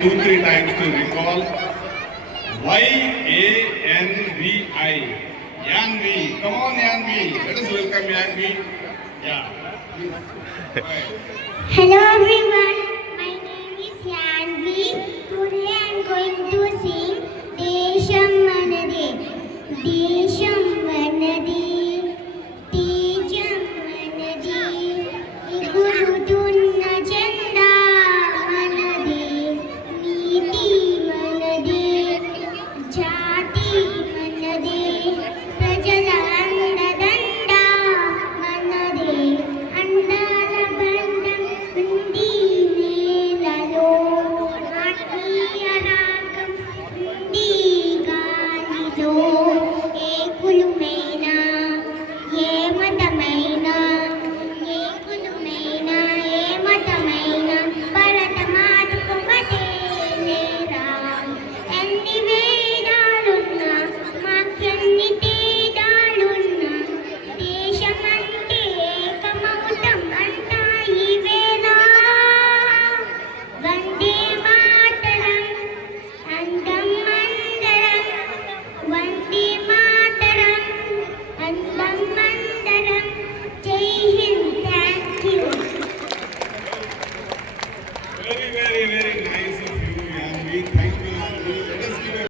2-3 times to recall. Y-A-N-V-I. Yanvi. Come on, Yanvi. Let us welcome Yanvi. Yeah. Hello everyone, my name is Yanvi